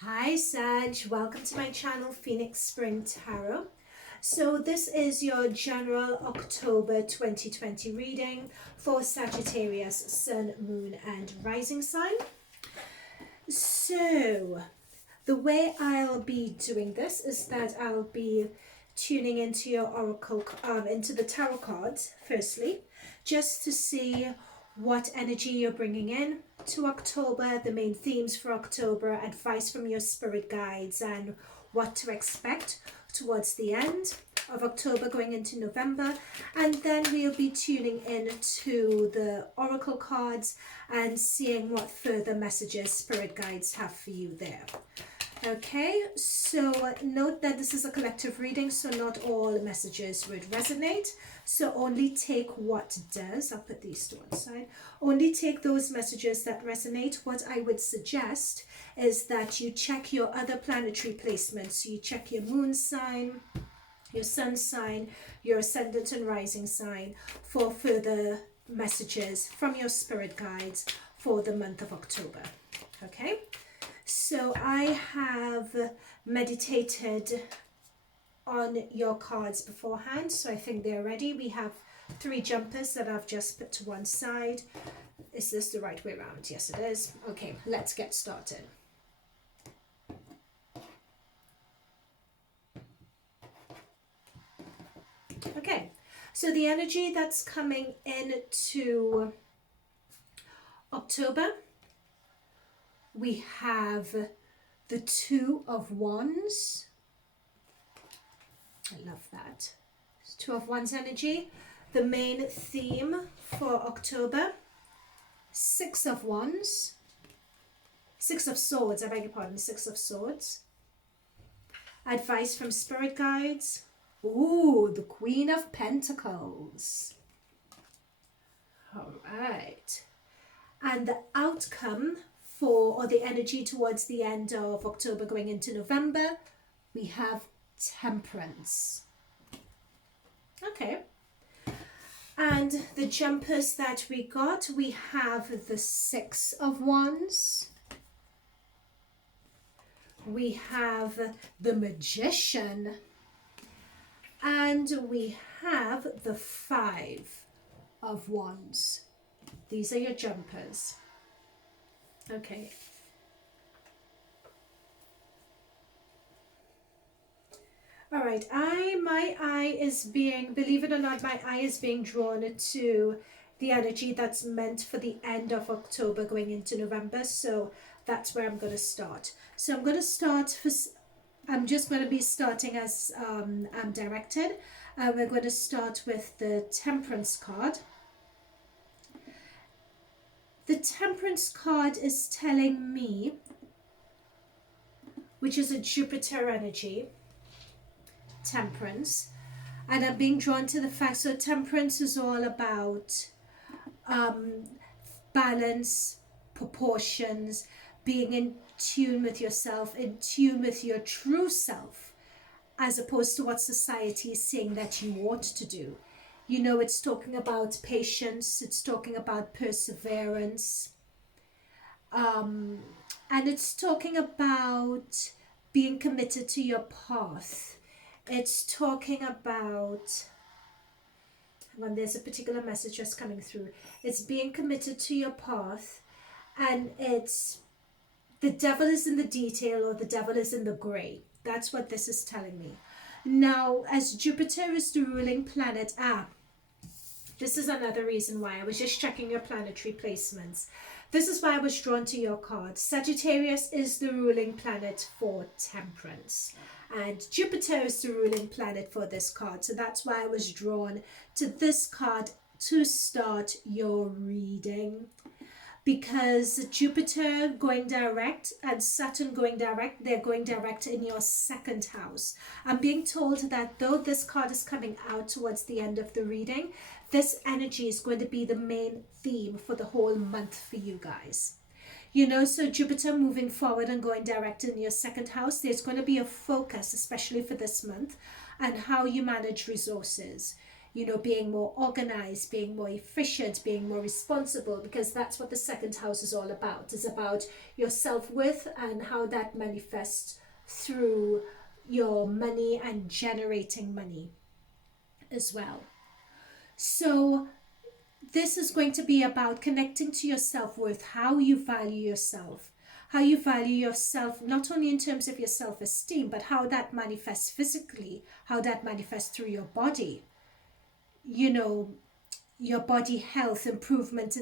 Hi Sag, welcome to my channel Phoenix Spring Tarot. So this is your general October 2020 reading for Sagittarius, Sun, Moon and Rising sign. So the way I'll be doing this is that I'll be tuning into your oracle, into the tarot cards firstly, just to see what energy you're bringing in to October, the main themes for October, advice from your spirit guides, and what to expect towards the end of October going into November. And then we'll be tuning in to the oracle cards and seeing what further messages spirit guides have for you there. Okay, so note that this is a collective reading, so not all messages would resonate. So only take what does. I'll put these to one side. Only take those messages that resonate. What I would suggest is that you check your other planetary placements. So you check your moon sign, your sun sign, your ascendant and rising sign for further messages from your spirit guides for the month of October. Okay? So I have meditated on your cards beforehand, so I think they're ready. We have 3 jumpers that I've just put to one side. Is this the right way around? Yes, it is. Okay, let's get started. Okay, so the energy that's coming into October, we have the 2 of Wands. I love that. It's 2 of Wands energy. The main theme for October, 6 of Wands. 6 of Swords, I beg your pardon, 6 of Swords. Advice from spirit guides. Ooh, the Queen of Pentacles. All right. And the outcome for, or the energy towards the end of October going into November, we have Temperance. Okay. And the jumpers that we got, we have the 6 of Wands. We have the Magician. And we have the 5 of Wands. These are your jumpers. Okay. All right, my eye is being, believe it or not, my eye is being drawn to the energy that's meant for the end of October going into November. So that's where I'm going to start. So I'm going to start, I'm just going to be starting as I'm directed. We're going to start with the Temperance card. The Temperance card is telling me, which is a Jupiter energy, Temperance, and I'm being drawn to the fact, so Temperance is all about balance, proportions, being in tune with yourself, in tune with your true self, as opposed to what society is saying that you ought to do. You know, it's talking about patience, it's talking about perseverance, and it's talking about being committed to your path. It's talking about, when there's a particular message just coming through, it's being committed to your path, and it's, the devil is in the detail, or the devil is in the grey. That's what this is telling me. Now, as Jupiter is the ruling planet, this is another reason why I was just checking your planetary placements. This is why I was drawn to your card. Sagittarius is the ruling planet for Temperance, and Jupiter is the ruling planet for this card. So that's why I was drawn to this card to start your reading. Because Jupiter going direct and Saturn going direct, they're going direct in your 2nd house. I'm being told that though this card is coming out towards the end of the reading, this energy is going to be the main theme for the whole month for you guys. You know, so Jupiter moving forward and going direct in your 2nd house, there's going to be a focus, especially for this month, on how you manage resources. you know, being more organized, being more efficient, being more responsible, because that's what the second house is all about. It's about your self-worth and how that manifests through your money and generating money as well. So this is going to be about connecting to your self-worth, how you value yourself, how you value yourself, not only in terms of your self-esteem, but how that manifests physically, how that manifests through your body, you know, your body health, improvement,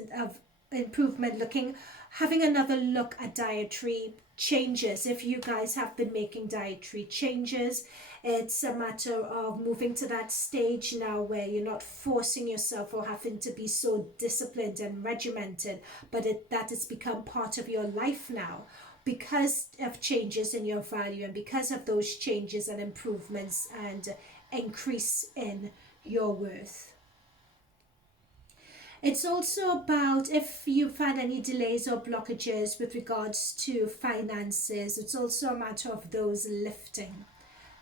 looking, having another look at dietary changes. If you guys have been making dietary changes, it's a matter of moving to that stage now where you're not forcing yourself or having to be so disciplined and regimented, but that it's become part of your life now because of changes in your value and because of those changes and improvements and increase in your worth. It's also about if you've had any delays or blockages with regards to finances, it's also a matter of those lifting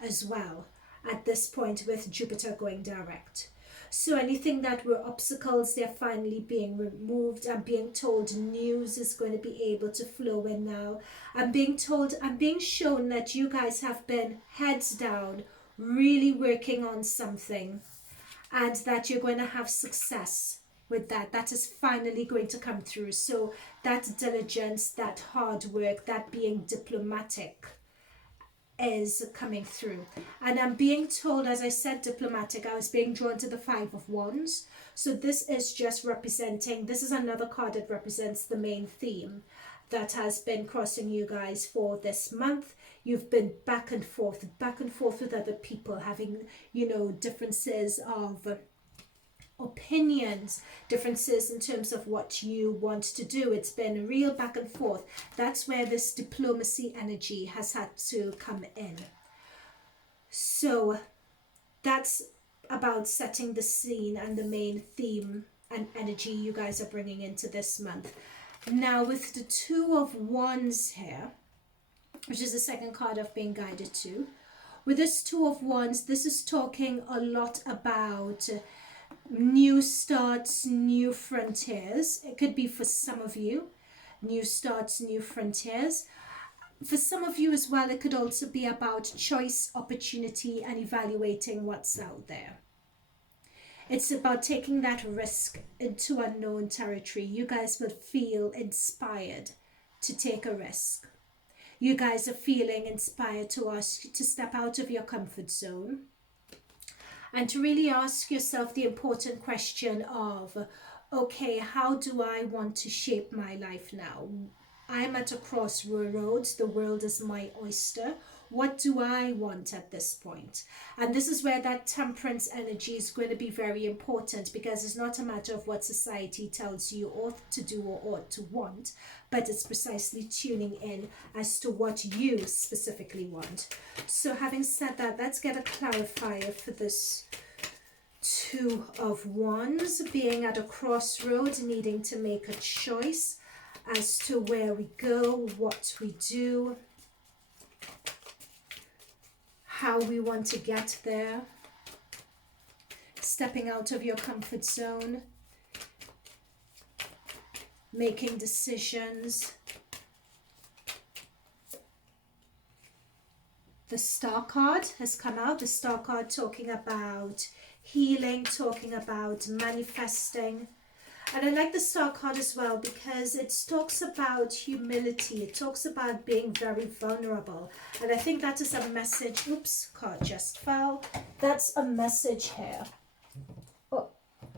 as well at this point with Jupiter going direct. So anything that were obstacles, they're finally being removed. I'm being told news is going to be able to flow in now. I'm being shown that you guys have been heads down, really working on something, and that you're going to have success with that. That is finally going to come through. So that diligence, that hard work, that being diplomatic is coming through. And I'm being told, as I said, diplomatic, I was being drawn to the Five of Wands. So this is just representing, this is another card that represents the main theme that has been crossing you guys for this month. You've been back and forth with other people, having, you know, differences of opinions, differences in terms of what you want to do. It's been a real back and forth. That's where this diplomacy energy has had to come in. So that's about setting the scene and the main theme and energy you guys are bringing into this month. Now with the Two of Wands here, which is the second card of being guided to, with this Two of Wands, this is talking a lot about new starts, new frontiers. It could be for some of you, new starts, new frontiers. For some of you as well, it could also be about choice, opportunity, and evaluating what's out there. It's about taking that risk into unknown territory. You guys will feel inspired to take a risk. You guys are feeling inspired to ask to step out of your comfort zone and to really ask yourself the important question of, okay, how do I want to shape my life now? I'm at a crossroads. The world is my oyster. What do I want at this point? And this is where that temperance energy is going to be very important, because it's not a matter of what society tells you ought to do or ought to want, but it's precisely tuning in as to what you specifically want. So having said that, let's get a clarifier for this Two of Wands, being at a crossroad, needing to make a choice as to where we go, what we do, how we want to get there, stepping out of your comfort zone, making decisions. The Star card has come out. The Star card talking about healing, talking about manifesting. And I like the Star card as well because it talks about humility. It talks about being very vulnerable. And I think that is a message. Oops, card just fell. That's a message here. Oh,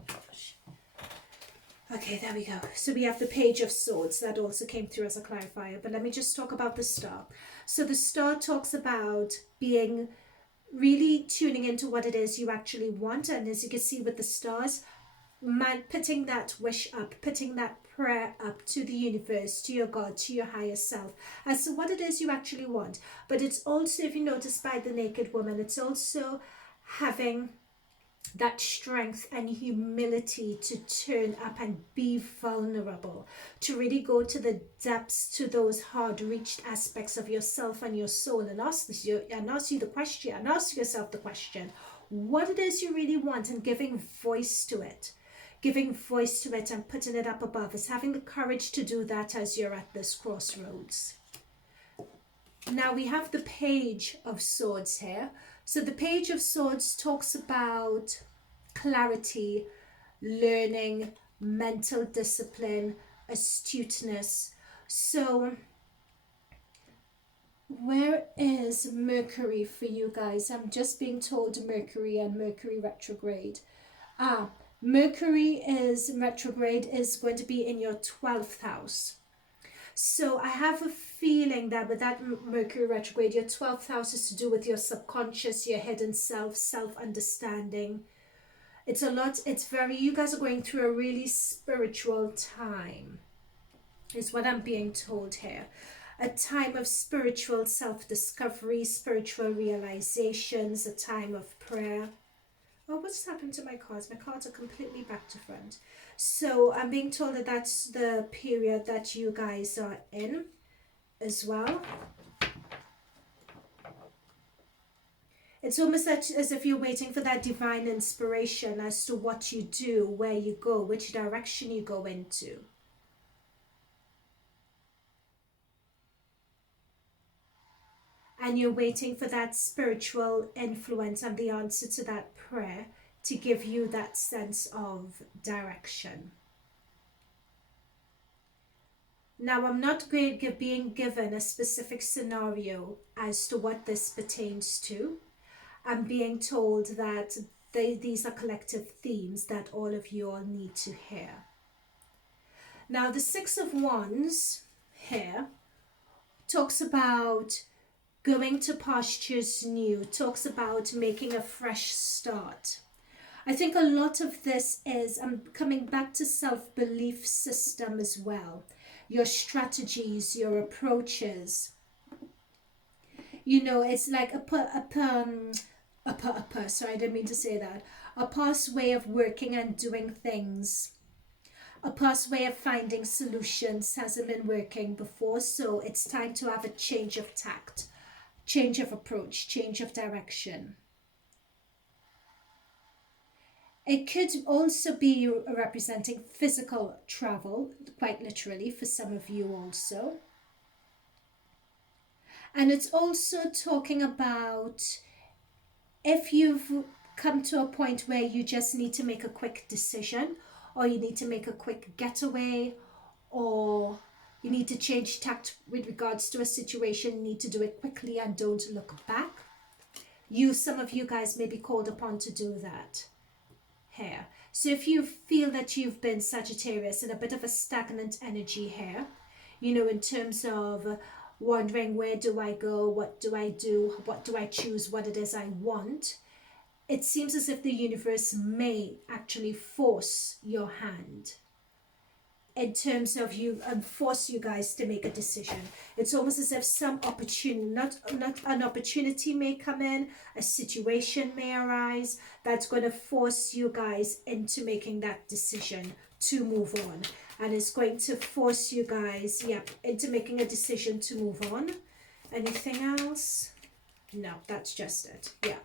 gosh. Okay, there we go. So we have the Page of Swords. That also came through as a clarifier. But let me just talk about the Star. So the Star talks about being really tuning into what it is you actually want. And as you can see with the stars, putting that wish up, putting that prayer up to the universe, to your God, to your higher self, as to what it is you actually want. But it's also, if you notice by the Naked Woman, it's also having that strength and humility to turn up and be vulnerable, to really go to the depths, to those hard-reached aspects of yourself and your soul, and ask yourself the question, what it is you really want and giving voice to it. Giving voice to it and putting it up above. It's having the courage to do that as you're at this crossroads. Now we have the Page of Swords here. So the Page of Swords talks about clarity, learning, mental discipline, astuteness. So where is Mercury for you guys? I'm just being told Mercury and Mercury retrograde. Mercury is retrograde is going to be in your 12th house. So I have a feeling that with that Mercury retrograde, your 12th house is to do with your subconscious, your hidden self, self-understanding. It's a lot, you guys are going through a really spiritual time, is what I'm being told here. A time of spiritual self-discovery, spiritual realizations, a time of prayer. Oh, what's happened to my cards? My cards are completely back to front. So I'm being told that that's the period that you guys are in as well. It's almost as if you're waiting for that divine inspiration as to what you do, where you go, which direction you go into. And you're waiting for that spiritual influence and the answer to that prayer to give you that sense of direction. Now, I'm not being given a specific scenario as to what this pertains to. I'm being told that these are collective themes that all of you all need to hear. Now, the Six of Wands here talks about going to pastures new, talks about making a fresh start. I think a lot of this is, I'm coming back to self-belief system as well. Your strategies, your approaches. You know, it's like sorry, I didn't mean to say that. A past way of working and doing things. A past way of finding solutions hasn't been working before, so it's time to have a change of tact. Change of approach, change of direction. It could also be representing physical travel, quite literally, for some of you also. And it's also talking about if you've come to a point where you just need to make a quick decision, or you need to make a quick getaway, or you need to change tact with regards to a situation, you need to do it quickly and don't look back. Some of you guys may be called upon to do that here. So if you feel that you've been Sagittarius in a bit of a stagnant energy here, you know, in terms of wondering where do I go, what do I do, what do I choose, what it is I want, it seems as if the universe may actually force your hand in terms of you and force you guys to make a decision. It's almost as if some opportunity, not an opportunity may come in, a situation may arise that's going to force you guys into making that decision to move on. And it's going to force you guys, into making a decision to move on. Anything else? No, that's just it. Yeah.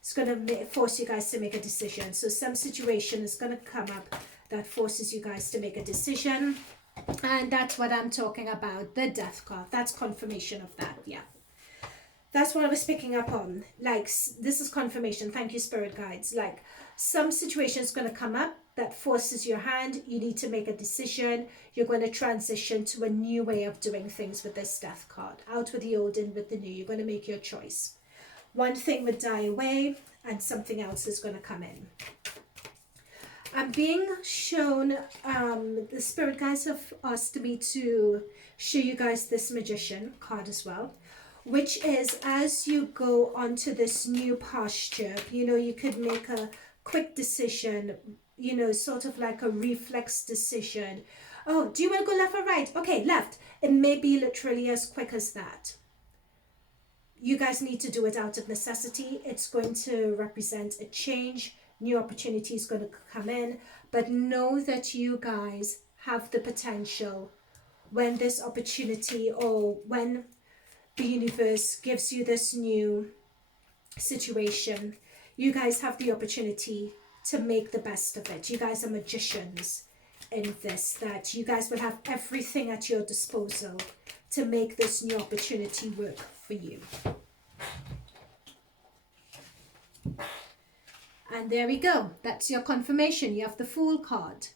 It's going to force you guys to make a decision. So some situation is going to come up that forces you guys to make a decision. And that's what I'm talking about, the Death card. That's confirmation of that, yeah. That's what I was picking up on. Like, this is confirmation. Thank you, Spirit Guides. Like, some situation is going to come up that forces your hand. You need to make a decision. You're going to transition to a new way of doing things with this Death card. Out with the old, in with the new. You're going to make your choice. One thing would die away and something else is going to come in. I'm being shown, the Spirit Guides have asked me to show you guys this Magician card as well, which is as you go onto this new posture, you know, you could make a quick decision, you know, sort of like a reflex decision. Oh, do you want to go left or right? Okay, left. It may be literally as quick as that. You guys need to do it out of necessity. It's going to represent a change. New opportunity is going to come in, but know that you guys have the potential when this opportunity or when the universe gives you this new situation, You guys have the opportunity to make the best of it. You guys are magicians in this, that you guys will have everything at your disposal to make this new opportunity work for you. And there we go. That's your confirmation. You have the Fool card.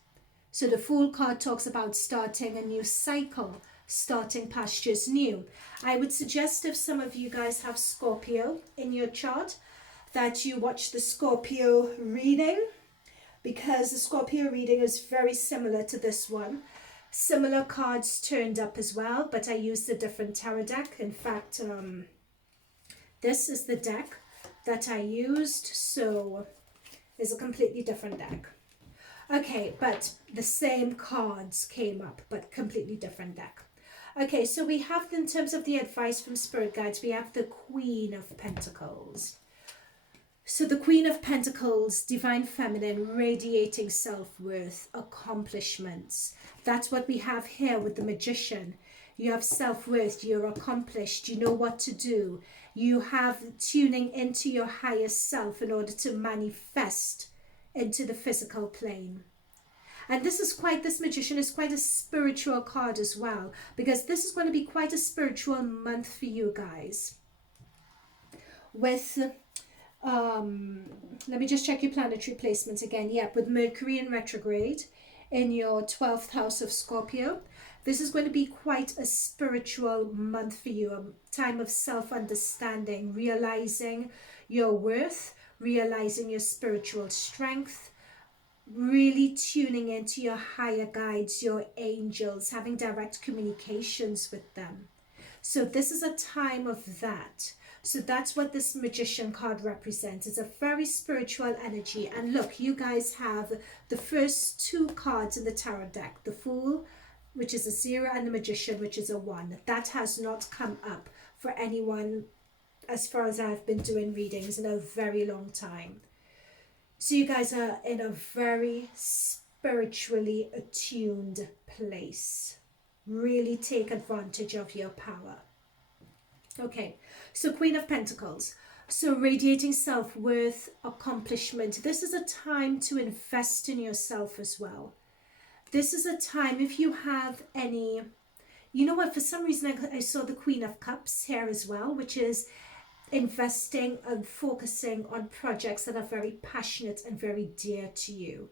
So the Fool card talks about starting a new cycle, starting pastures new. I would suggest, if some of you guys have Scorpio in your chart, that you watch the Scorpio reading, because the Scorpio reading is very similar to this one. Similar cards turned up as well, but I used a different tarot deck. In fact, this is the deck that I used, so it's a completely different deck. Okay, but the same cards came up, but completely different deck. Okay, so we have, in terms of the advice from Spirit Guides, we have the Queen of Pentacles. So the Queen of Pentacles, Divine Feminine, radiating self-worth, accomplishments. That's what we have here with the Magician. You have self-worth, you're accomplished, you know what to do. You have tuning into your higher self in order to manifest into the physical plane. And this Magician is quite a spiritual card as well, because this is going to be quite a spiritual month for you guys. With let me just check your planetary placements again. Yep, with Mercury in retrograde in your 12th house of Scorpio. This is going to be quite a spiritual month for you, a time of self-understanding, realizing your worth, realizing your spiritual strength, really tuning into your higher guides, your angels, having direct communications with them. So this is a time of that. So that's what this Magician card represents. It's a very spiritual energy. And look, you guys have the first two cards in the tarot deck, the Fool, which is a 0, and the Magician, which is a 1. That has not come up for anyone, as far as I've been doing readings, in a very long time. So you guys are in a very spiritually attuned place. Really take advantage of your power. Okay, so Queen of Pentacles. So radiating self-worth, accomplishment. This is a time to invest in yourself as well. This is a time, if you have any, you know what, for some reason I saw the Queen of Cups here as well, which is investing and focusing on projects that are very passionate and very dear to you.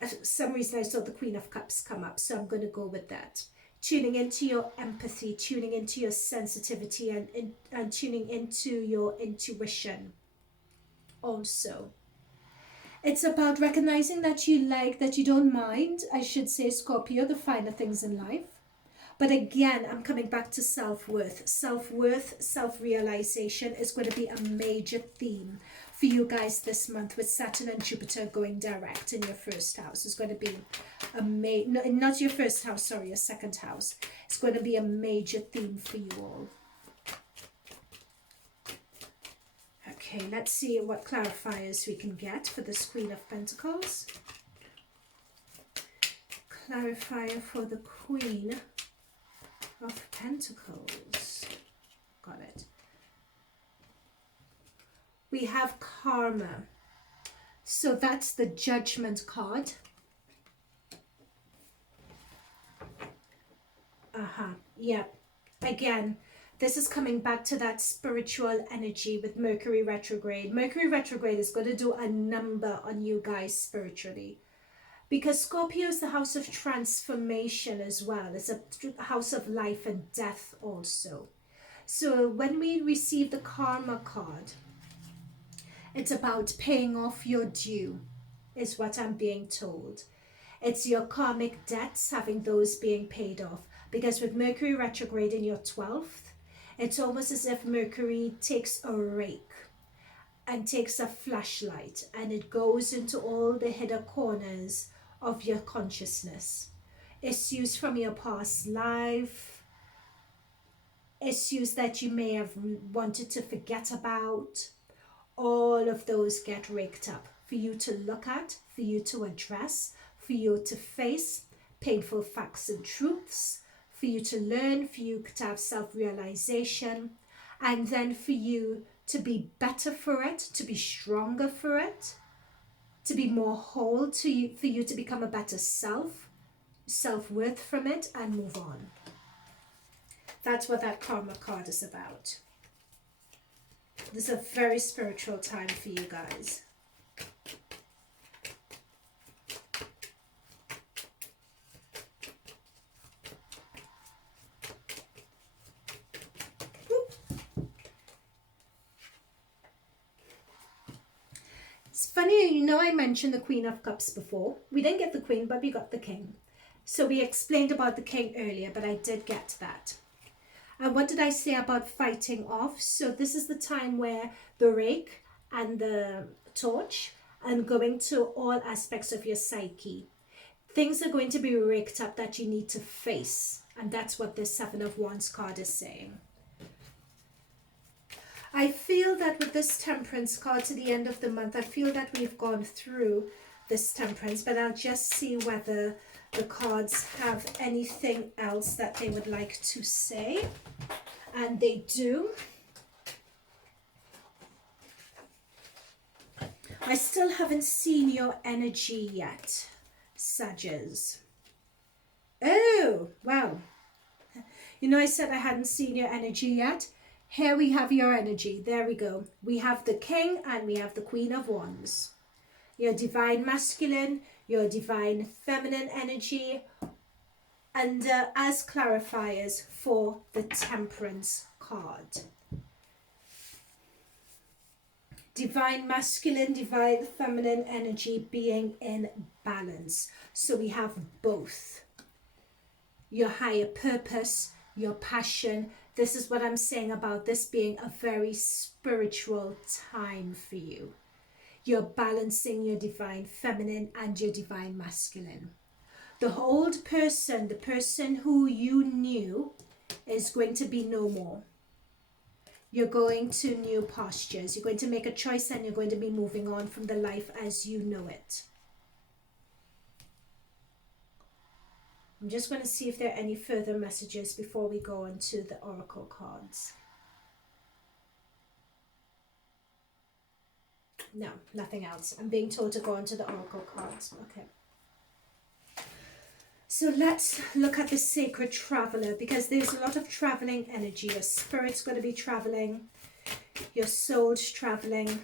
For some reason I saw the Queen of Cups come up, so I'm going to go with that. Tuning into your empathy, tuning into your sensitivity, and tuning into your intuition also. It's about recognizing that you don't mind, I should say, Scorpio, the finer things in life. But again, I'm coming back to self-worth. Self-worth, self-realization is going to be a major theme for you guys this month, with Saturn and Jupiter going direct in your first house. It's going to be not your first house, sorry, your second house. It's going to be a major theme for you all. Okay, let's see what clarifiers we can get for this Queen of Pentacles. Clarifier for the Queen of Pentacles. Got it. We have karma. So that's the Judgment card. Yep. Again, this is coming back to that spiritual energy with Mercury retrograde. Mercury retrograde is going to do a number on you guys spiritually. Because Scorpio is the house of transformation as well. It's a house of life and death also. So when we receive the karma card, it's about paying off your due, is what I'm being told. It's your karmic debts, having those being paid off. Because with Mercury retrograde in your 12th, it's almost as if Mercury takes a rake and takes a flashlight, and it goes into all the hidden corners of your consciousness. Issues from your past life, issues that you may have wanted to forget about, all of those get raked up for you to look at, for you to address, for you to face painful facts and truths, for you to learn, for you to have self-realization, and then for you to be better for it, to be stronger for it, to be more whole, to you, for you to become a better self-worth from it, and move on. That's what that karma card is about. This is a very spiritual time for you guys. It's funny, you know, I mentioned the Queen of Cups before. We didn't get the Queen, but we got the King. So we explained about the King earlier, but I did get that. And what did I say about fighting off? So this is the time where the rake and the torch and going to all aspects of your psyche. Things are going to be raked up that you need to face. And that's what the Seven of Wands card is saying. I feel that with this Temperance card to the end of the month, I feel that we've gone through this Temperance, but I'll just see whether the cards have anything else that they would like to say. And they do. I still haven't seen your energy yet, Sagittarius. Oh, wow. You know, I said I hadn't seen your energy yet. Here we have your energy. There we go. We have the King and we have the Queen of Wands. Your divine masculine, your divine feminine energy, and as clarifiers for the Temperance card. Divine masculine, divine feminine energy being in balance. So we have both. Your higher purpose, your passion. This is what I'm saying about this being a very spiritual time for you. You're balancing your divine feminine and your divine masculine. The old person, the person who you knew, is going to be no more. You're going to new pastures. You're going to make a choice and you're going to be moving on from the life as you know it. I'm just going to see if there are any further messages before we go into the oracle cards. No, nothing else. I'm being told to go into the oracle cards. Okay. So let's look at the sacred traveler, because there's a lot of traveling energy. Your spirit's going to be traveling. Your soul's traveling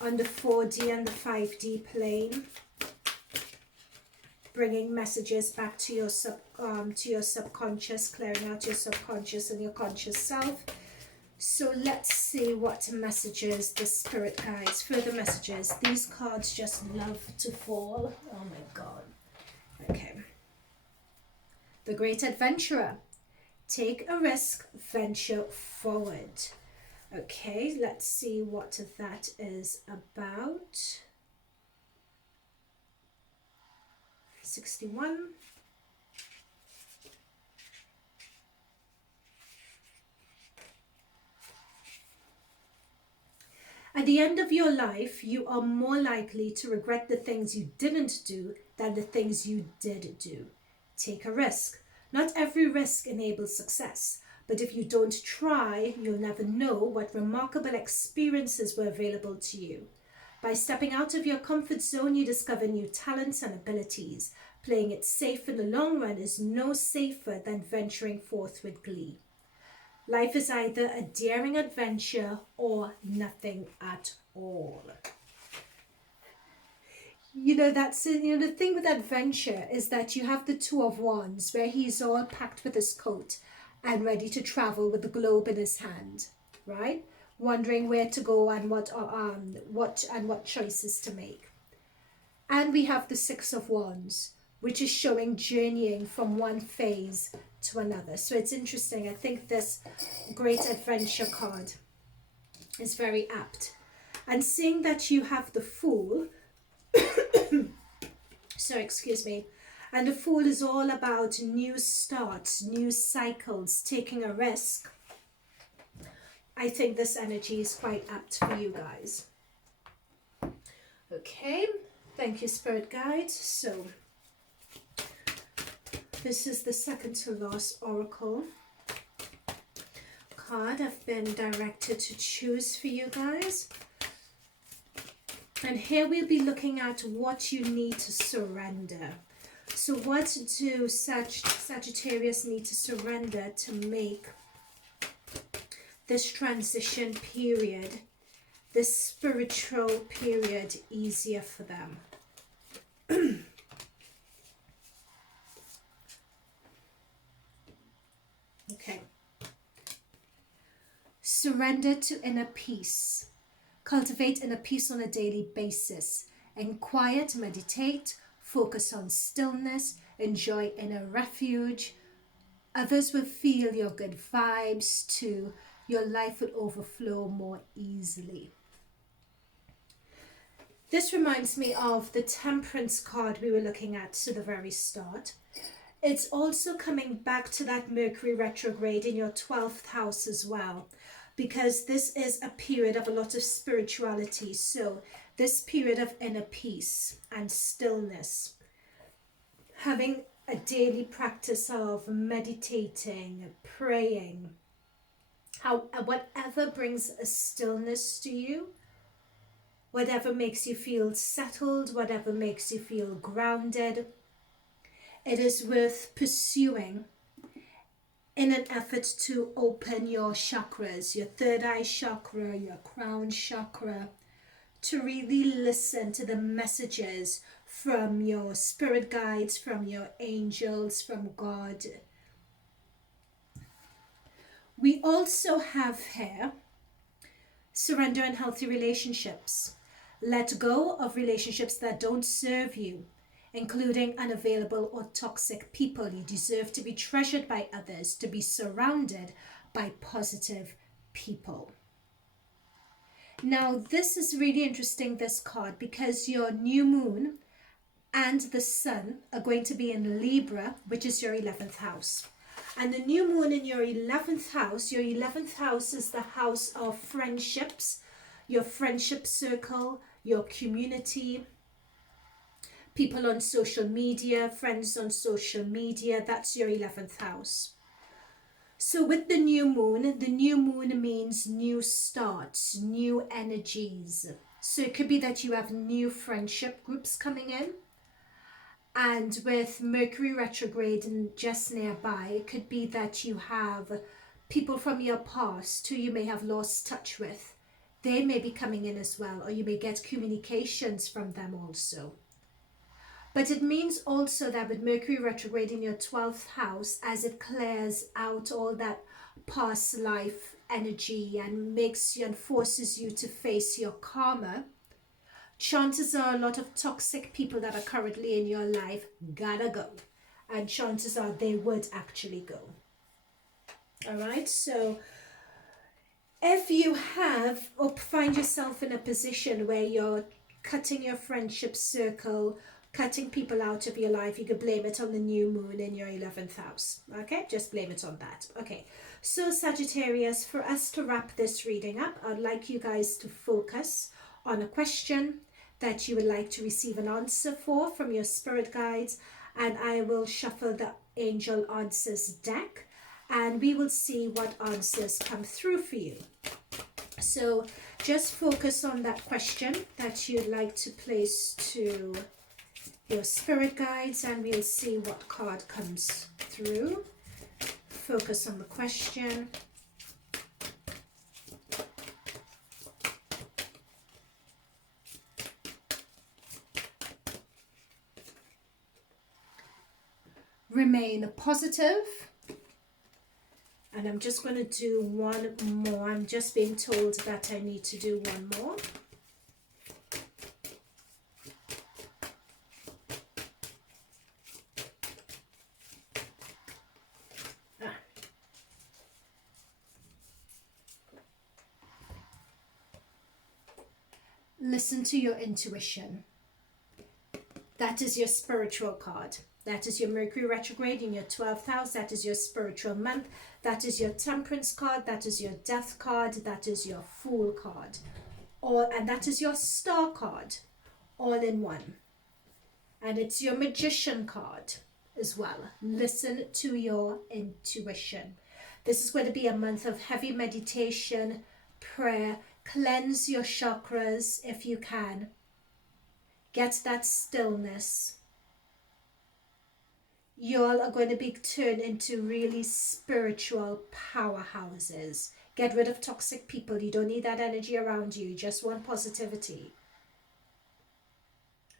on the 4D and the 5D plane, bringing messages back to your subconscious, clearing out your subconscious and your conscious self. So let's see what messages the spirit guides, further messages. These cards just love to fall. Oh my God. Okay. The Great Adventurer. Take a risk, venture forward. Okay, let's see what that is about. 61. At the end of your life, you are more likely to regret the things you didn't do than the things you did do. Take a risk. Not every risk enables success, but if you don't try, you'll never know what remarkable experiences were available to you. By stepping out of your comfort zone, you discover new talents and abilities. Playing it safe in the long run is no safer than venturing forth with glee. Life is either a daring adventure or nothing at all. You know, that's, you know, the thing with adventure is that you have the Two of Wands where he's all packed with his coat and ready to travel with the globe in his hand, right? Wondering where to go and what choices to make. And we have the Six of Wands, which is showing journeying from one phase to another. So it's interesting. I think this Great Adventure card is very apt. And seeing that you have the Fool, so excuse me, and the Fool is all about new starts, new cycles, taking a risk. I think this energy is quite apt for you guys. Okay, thank you, Spirit Guide. So this is the second to last oracle card I've been directed to choose for you guys. And here we'll be looking at what you need to surrender. So what do Sagittarius need to surrender to make this transition period, this spiritual period, easier for them? Okay. Surrender to inner peace. Cultivate inner peace on a daily basis. In quiet, meditate, focus on stillness, enjoy inner refuge. Others will feel your good vibes too. Your life will overflow more easily. This reminds me of the Temperance card we were looking at to the very start. It's also coming back to that Mercury retrograde in your 12th house as well, because this is a period of a lot of spirituality. So this period of inner peace and stillness, having a daily practice of meditating, praying, whatever brings a stillness to you, whatever makes you feel settled, whatever makes you feel grounded, it is worth pursuing in an effort to open your chakras, your third eye chakra, your crown chakra, to really listen to the messages from your spirit guides, from your angels, from God. We also have here surrender in healthy relationships. Let go of relationships that don't serve you, including unavailable or toxic people. You deserve to be treasured by others, to be surrounded by positive people. Now, this is really interesting, this card, because your new moon and the sun are going to be in Libra, which is your 11th house. And the new moon in your 11th house is the house of friendships, your friendship circle, your community, people on social media, friends on social media. That's your 11th house. So with the new moon means new starts, new energies. So it could be that you have new friendship groups coming in. And with Mercury retrograde and just nearby, it could be that you have people from your past who you may have lost touch with. They may be coming in as well, or you may get communications from them also. But it means also that with Mercury retrograde in your 12th house, as it clears out all that past life energy and makes you and forces you to face your karma, chances are a lot of toxic people that are currently in your life gotta go. And chances are they would actually go. All right, so if you have or find yourself in a position where you're cutting your friendship circle, cutting people out of your life, you could blame it on the new moon in your 11th house. Okay, just blame it on that. Okay, so Sagittarius, for us to wrap this reading up, I'd like you guys to focus on a question that you would like to receive an answer for from your spirit guides, and I will shuffle the angel answers deck and we will see what answers come through for you. So just focus on that question that you'd like to place to your spirit guides and we'll see what card comes through. Focus on the question. Remain positive. And I'm just going to do one more. I'm just being told that I need to do one more. Listen to your intuition. That is your spiritual card. That is your Mercury retrograde in your 12th house. That is your spiritual month. That is your Temperance card. That is your Death card. That is your Fool card. And that is your Star card, all in one. And it's your Magician card as well. Listen to your intuition. This is going to be a month of heavy meditation, prayer. Cleanse your chakras if you can. Get that stillness. You all are going to be turned into really spiritual powerhouses. Get rid of toxic people. You don't need that energy around you. You just want positivity.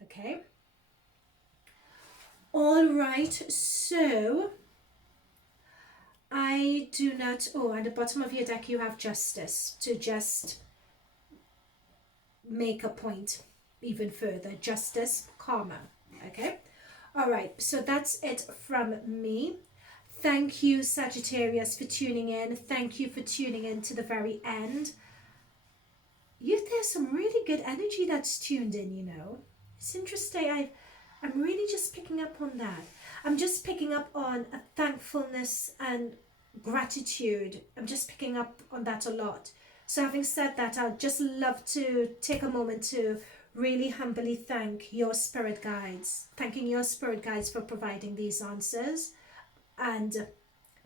Okay? All right, so I do not... Oh, at the bottom of your deck you have Justice, to just make a point even further. Justice, karma. Okay? All right, so that's it from me. Thank you, Sagittarius, for tuning in. Thank you for tuning in to the very end. There's some really good energy that's tuned in, you know. It's interesting. I'm really just picking up on that. I'm just picking up on a thankfulness and gratitude. I'm just picking up on that a lot. So having said that, I'd just love to take a moment to really humbly thank your spirit guides. Thanking your spirit guides for providing these answers and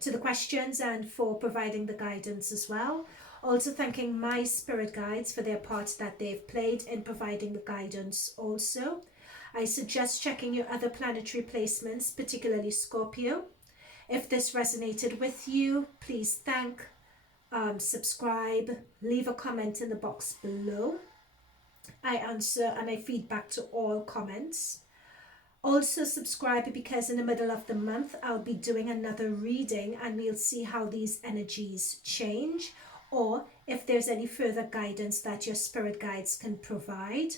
to the questions and for providing the guidance as well. Also thanking my spirit guides for their part that they've played in providing the guidance also. I suggest checking your other planetary placements, particularly Scorpio. If this resonated with you, please subscribe, leave a comment in the box below. I answer and I feed back to all comments. Also subscribe, because in the middle of the month I'll be doing another reading and we'll see how these energies change, or if there's any further guidance that your spirit guides can provide.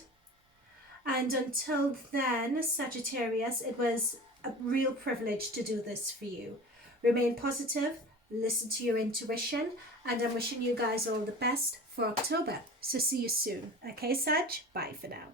And until then, Sagittarius, it was a real privilege to do this for you. Remain positive, listen to your intuition, and I'm wishing you guys all the best for October. So see you soon. Okay, Sag? Bye for now.